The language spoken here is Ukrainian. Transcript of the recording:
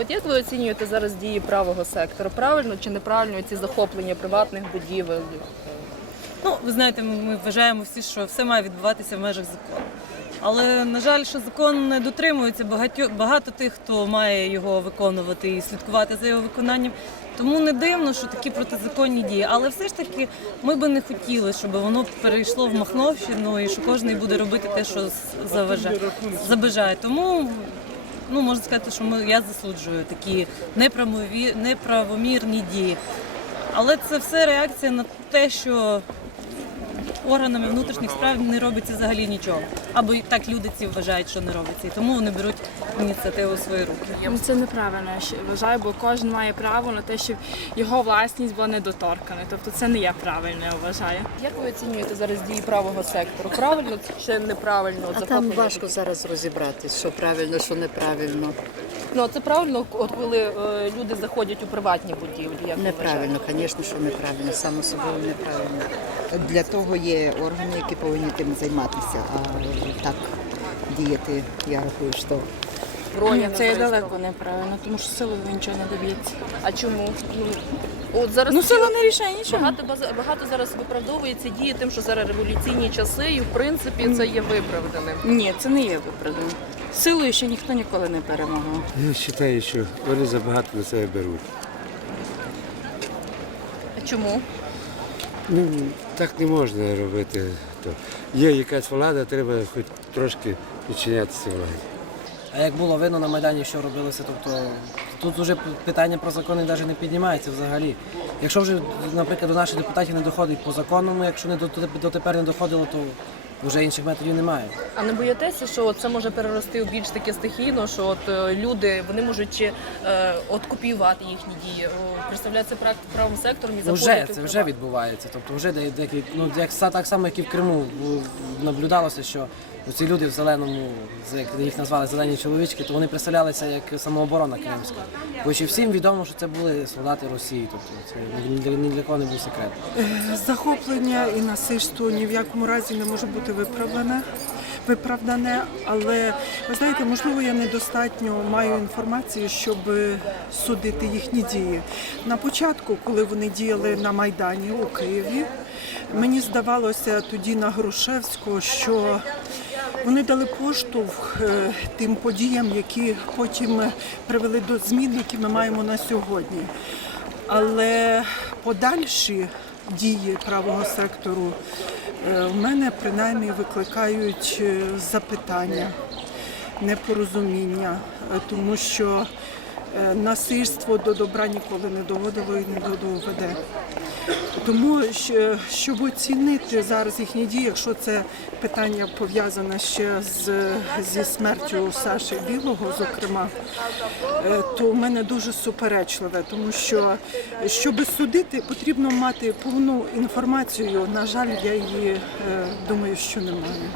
От як ви оцінюєте зараз дії правого сектору? Правильно чи неправильно ці захоплення приватних будівель? Ну, ви знаєте, ми вважаємо всі, що все має відбуватися в межах закону. Але на жаль, що закон не дотримується багатьо, багато тих, хто має його виконувати і слідкувати за його виконанням. Тому не дивно, що такі протизаконні дії. Але все ж таки ми би не хотіли, щоб воно перейшло в Махновщину і що кожен буде робити те, що заважає, забажає. Тому ну можна сказати, що ми я засуджую такі неправомі- неправомірні дії. Але це все реакція на те, що органами внутрішніх справ не робиться взагалі нічого. Або так люди ці вважають, що не робиться. І тому вони беруть ініціативу в свої руки. Ну, Це неправильно, я ще вважаю, бо кожен має право на те, щоб його власність була недоторкана. Тобто це не є правильно, я вважаю. Як ви оцінюєте зараз дії правого сектору? Правильно чи неправильно? А там важко зараз розібратись, що правильно, що неправильно. Ну це правильно, от коли е, люди заходять у приватні будівлі. Як ви Неправильно, звісно, що неправильно, само собою неправильно. Для того є органи, які повинні тим займатися, а так діяти, я рахую, що Зброя Ні, це є далеко неправильно, тому що силою ви нічого не доб'ється. А чому? Ну от зараз Ну, сила не рішає нічого. багато багато зараз виправдовується дії тим, що зараз революційні часи, і в принципі це є виправданим. Ні, це не є виправдано. Силою ще ніхто ніколи не перемагав. Я вважаю, що вони забагато на себе беруть. А чому? Ну, так не можна робити. То. Є якась влада, треба хоч трошки підчинятися владі. А як було видно на Майдані, що робилося, тобто тут вже питання про закони навіть не піднімається взагалі. Якщо вже, наприклад, до наших депутатів не доходить по законному, якщо не до- дотепер не доходило, то вже інших методів немає. А не боїтеся, що це може перерости у більш таке стихійно, що от е, люди вони можуть е, от копіювати їхні дії, о, представляти прак- правим сектором і Ну, Вже це вже відбувається. Тобто вже де- деякі, ну як са- так само, як і в Криму бу- наблюдалося, що ці люди в зеленому, як їх назвали зелені чоловічки, то вони представлялися як самооборона кримська. Бо ще всім відомо, що це були солдати Росії. Тобто це ні для, кого не був секрет. Захоплення і насильство ні в якому разі не може бути виправлене. Виправдане, але ви знаєте, можливо, я недостатньо маю інформації, щоб судити їхні дії. На початку, коли вони діяли на Майдані у Києві, мені здавалося тоді на Грушевського, що вони дали поштовх е, тим подіям, які потім привели до змін, які ми маємо на сьогодні. Але подальші дії правого сектору е, в мене принаймні викликають е, запитання, непорозуміння, е, тому що е, насильство до добра ніколи не доводило і не доведе. Тому щоб оцінити зараз їхні дії, якщо це питання пов'язане ще з, зі смертю Саші Білого, зокрема, е, то в мене дуже суперечливе, тому що щоб судити, потрібно мати повну інформацію. На жаль, я її е, думаю, що не маю.